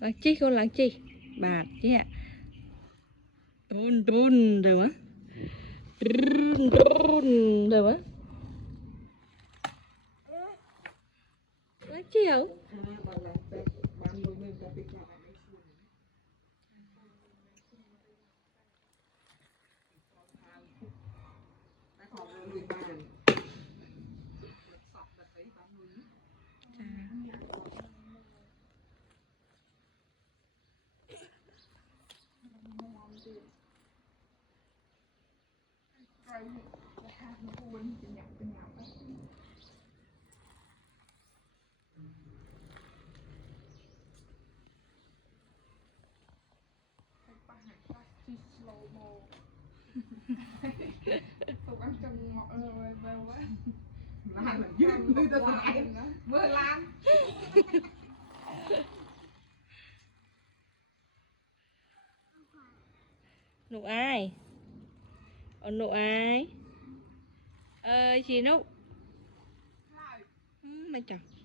Làng chi con làng chi bạt chứ ạ trôn trôn rồi á trôn rồi á làng chi hả nụ ai nụ ai ơi chị nụ mày chẳng